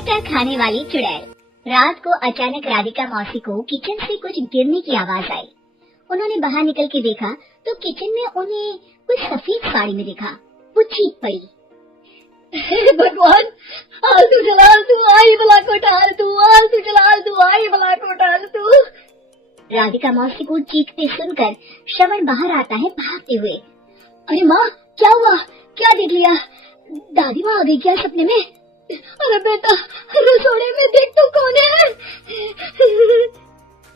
कट्टर खाने वाली चुड़ैल। रात को अचानक राधिका मौसी को किचन से कुछ गिरने की आवाज आई। उन्होंने बाहर निकल के देखा तो किचन में उन्हें कुछ सफेद साड़ी में दिखा। वो चीख पड़ी, हे भगवान, आलतू जलाल तू आई भला को टाल तू, आलतू जलाल तू आई भला को टाल तू। राधिका मौसी को चीखते सुनकर श्रवण बाहर आता है भागते हुए। अरे माँ, क्या हुआ? क्या देख लिया? दादी माँ आ गई क्या सपने में? अरे बेटा, रसोड़े में देख तो कौन है?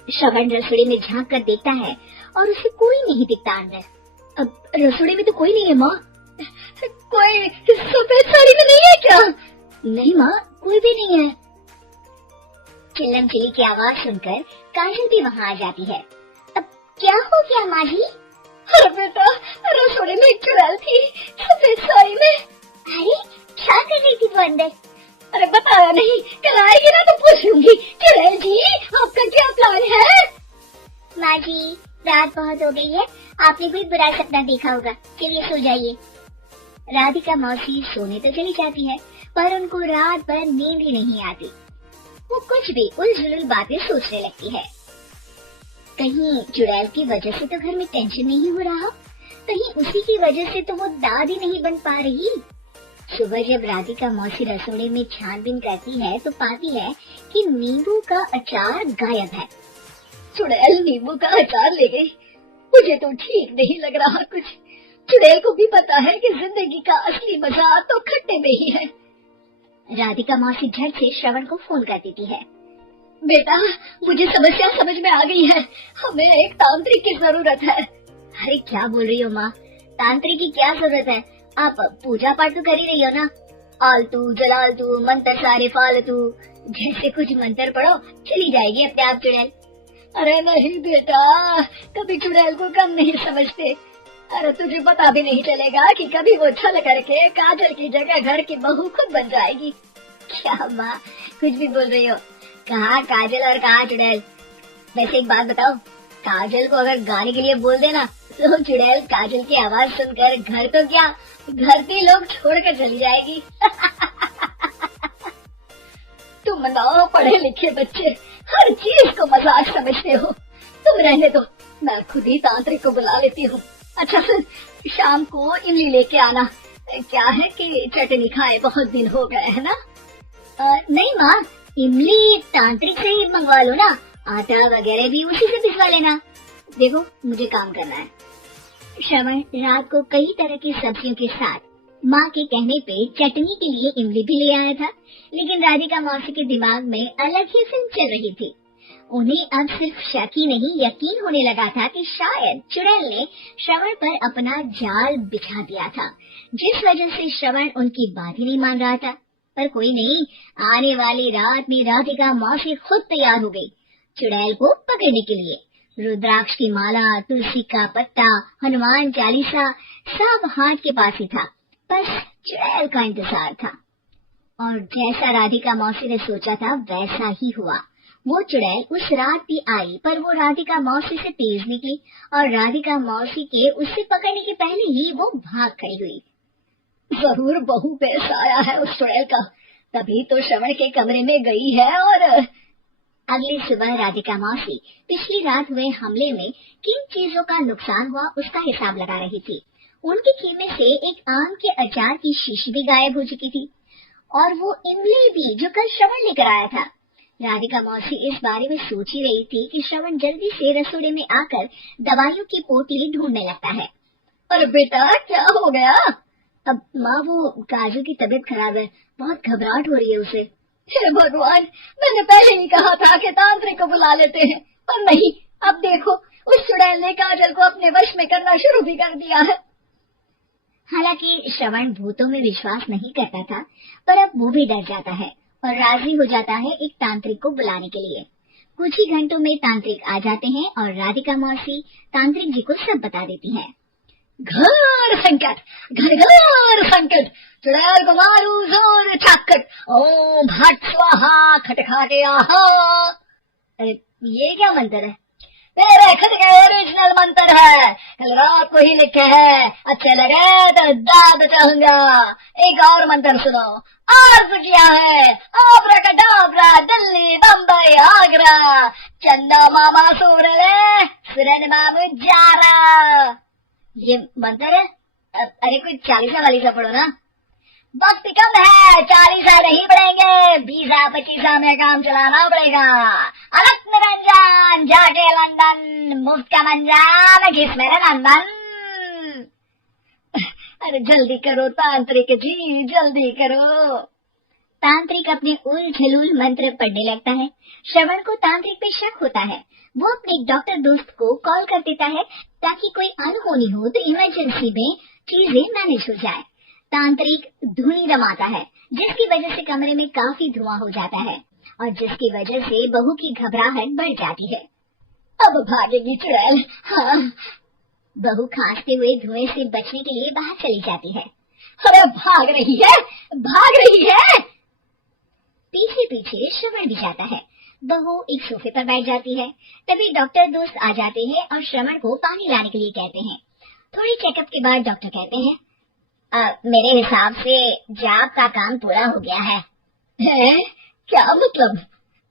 श्रवण रसोड़े में झांक कर देखता है और उसे कोई नहीं दिखता अंदर। अब रसोड़े में तो कोई नहीं है माँ। कोई सफेद साड़ी में नहीं है क्या? नहीं माँ, कोई भी नहीं है। चिल्लम चिल्ली की आवाज सुनकर काजल भी वहाँ आ जाती है। अब क्या हो गया माँ जी? अरे बेटा, रसोड़े में एक चुड़ैल थी सफेद साड़ी में। अरे क्या कर रही थी वो अंदर? अरे बताया नहीं, कल आएगी ना तो पूछूंगी। चुड़ैल जी, आपका क्या प्लान है? माँ जी, रात बहुत हो गई है, आपने कोई बुरा सपना देखा होगा, चलिए सो जाइए। राधिका मौसी सोने तो चली जाती है पर उनको रात भर नींद ही नहीं आती। वो कुछ भी उलझुल बातें सोचने लगती है। कहीं चुड़ैल की वजह से तो घर में टेंशन नहीं हो रहा, कहीं उसी की वजह से तो वो दादी नहीं बन पा रही। सुबह जब राधिका मौसी रसोड़े में छानबीन करती है तो पाती है कि नींबू का अचार गायब है। चुड़ैल नींबू का अचार ले गई, मुझे तो ठीक नहीं लग रहा कुछ। चुड़ैल को भी पता है कि जिंदगी का असली मजा तो खट्टे में ही है। राधिका मौसी झट से श्रवण को फोन कर देती है। बेटा, मुझे समस्या समझ में आ गई है, हमें एक तांत्रिक की जरूरत है। अरे क्या बोल रही हो माँ, तांत्रिक की क्या जरूरत है? आप पूजा पाठ तो कर ही रही हो ना। आलतू जलालतू मंत्र सारे फालतू जैसे कुछ मंत्र पढ़ो, चली जाएगी अपने आप चुड़ैल। अरे नहीं बेटा, कभी चुड़ैल को कम नहीं समझते। अरे तुझे पता भी नहीं चलेगा कि कभी वो छल करके काजल की जगह घर की बहू खुद बन जाएगी। क्या माँ, कुछ भी बोल रही हो? कहाँ काजल और कहाँ चुड़ैल? वैसे एक बात बताओ, काजल को अगर गाने के लिए बोल देना तो चुड़ैल काजल की आवाज सुनकर घर तो क्या धरती लोग छोड़कर चली जाएगी। तुम ना पढ़े लिखे बच्चे हर चीज को मजाक समझते हो। तुम रहने दो, मैं खुद ही तांत्रिक को बुला लेती हूँ। अच्छा सुन, शाम को इमली लेके आना। क्या है कि चटनी खाए बहुत दिन हो गए है ना? नहीं माँ, इमली तांत्रिक से ही मंगवा लो ना, आटा वगैरह भी उसी से पिसवा लेना। देखो मुझे काम करना है। श्रवण रात को कई तरह की सब्जियों के साथ माँ के कहने पे चटनी के लिए इमली भी ले आया था, लेकिन राधिका मौसी के दिमाग में अलग ही फिल्म चल रही थी। उन्हें अब सिर्फ शक ही नहीं यकीन होने लगा था कि शायद चुड़ैल ने श्रवण पर अपना जाल बिछा दिया था, जिस वजह से श्रवण उनकी बात ही नहीं मान रहा था। पर कोई नहीं, आने वाली रात में राधिका मौसी खुद तैयार हो गई चुड़ैल को पकड़ने के लिए। रुद्राक्ष की माला, तुलसी का पत्ता, हनुमान चालीसा सब हाथ के पास ही था, बस चुड़ैल का इंतजार था। और जैसा राधिका मौसी ने सोचा था वैसा ही हुआ। वो चुड़ैल उस रात भी आई, पर वो राधिका मौसी से तेज निकली और राधिका मौसी के उससे पकड़ने के पहले ही वो भाग खड़ी हुई। जरूर बहू पे साया है उस चुड़ैल का, तभी तो श्रवण के कमरे में गई है। और अगली सुबह राधिका मौसी पिछली रात हुए हमले में किन चीजों का नुकसान हुआ उसका हिसाब लगा रही थी। उनके खेमे से एक आम के अचार की शीशी भी गायब हो चुकी थी और वो इमली भी जो कल श्रवण लेकर आया था। राधिका मौसी इस बारे में सोच ही रही थी कि श्रवण जल्दी से रसोड़े में आकर दवाइयों की पोटली ढूंढने लगता है। अरे बेटा, क्या हो गया? अब माँ, वो काजल की तबीयत खराब है, बहुत घबराहट हो रही है उसे। हे भगवान, मैंने पहले ही कहा था कि तांत्रिक को बुला लेते हैं, पर नहीं। अब देखो, उस चुड़ैल ने काजल को अपने वश में करना शुरू भी कर दिया है। हालांकि श्रवण भूतों में विश्वास नहीं करता था, पर अब वो भी डर जाता है और राजी हो जाता है एक तांत्रिक को बुलाने के लिए। कुछ ही घंटों में तांत्रिक आ जाते हैं और राधिका मौसी तांत्रिक जी को सब बता देती है। घर संकट, घर घर संकट, चुड़ैल को मारू जोर छाकट, ओम भट स्वाहा खटखाटे आहा। अरे ये क्या मंत्र है? मेरे खुद के ओरिजिनल मंत्र है, कल रात को ही लिखे हैं, अच्छे लगे तो दाद चाहूंगा। एक और मंत्र सुनो, अर्ज किया है आब्राकडाब्रा, दिल्ली बम्बई आगरा, चंदा मामा सूरले सुरन मामू जारा। ये मंत्र है? अरे कोई 40 वाली सा पढ़ो ना। वक्त कम है, 40 नहीं पड़ेंगे, 20-25 में काम चलाना पड़ेगा। अलग निरंजन जाके लंदन, मुफ्त का मंजान घिस मेरे नंदन। अरे जल्दी करो तांत्रिक जी, जल्दी करो। तांत्रिक अपने उल झलूल मंत्र पढ़ने लगता है। श्रवण को तांत्रिक पे शक होता है। वो अपने एक डॉक्टर दोस्त को कॉल कर देता है ताकि कोई अनहोनी हो तो इमरजेंसी में चीजें मैनेज हो जाए। तांत्रिक धुनी रमाता है, जिसकी वजह से कमरे में काफी धुआं हो जाता है और जिसकी वजह से बहू की घबराहट बढ़ जाती है। अब भागेगी चुड़ैल। हाँ, बहू खांसते हुए धुएं से बचने के लिए बाहर चली जाती है। अरे भाग रही है, भाग रही है। पीछे पीछे श्रवण भी जाता है। बहू एक सोफे पर बैठ जाती है। तभी डॉक्टर दोस्त आ जाते हैं और श्रवण को पानी लाने के लिए कहते हैं। थोड़ी चेकअप के बाद डॉक्टर कहते हैं, मेरे हिसाब से जाप का काम पूरा हो गया है। क्या मतलब?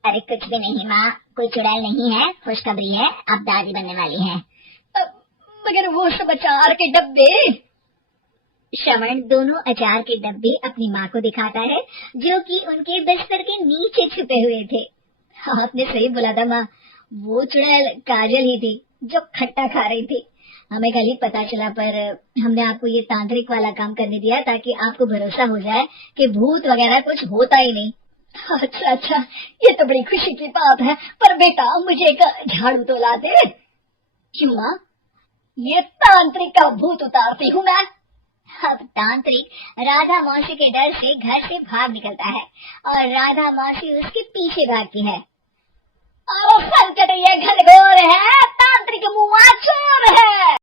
अरे कुछ भी नहीं माँ, कोई चुड़ैल नहीं है, खुशखबरी है, अब दादी बनने वाली है। मगर वो सब अचार के डब्बे। श्रवण दोनों अचार के डब्बे अपनी माँ को दिखाता है, जो कि उनके बिस्तर के नीचे छुपे हुए थे। आपने सही बोला था माँ, वो चुड़ैल काजल ही थी जो खट्टा खा रही थी। हमें कल ही पता चला, पर हमने आपको ये तांत्रिक वाला काम करने दिया ताकि आपको भरोसा हो जाए कि भूत वगैरह कुछ होता ही नहीं। अच्छा अच्छा, ये तो बड़ी खुशी की बात है। पर बेटा मुझे एक झाड़ू तो ला दे। क्यों माँ? ये तांत्रिक का भूत उतारती हूँ मैं। अब तांत्रिक राधा मौसी के डर से घर से भाग निकलता है और राधा मौसी उसके पीछे भागती है।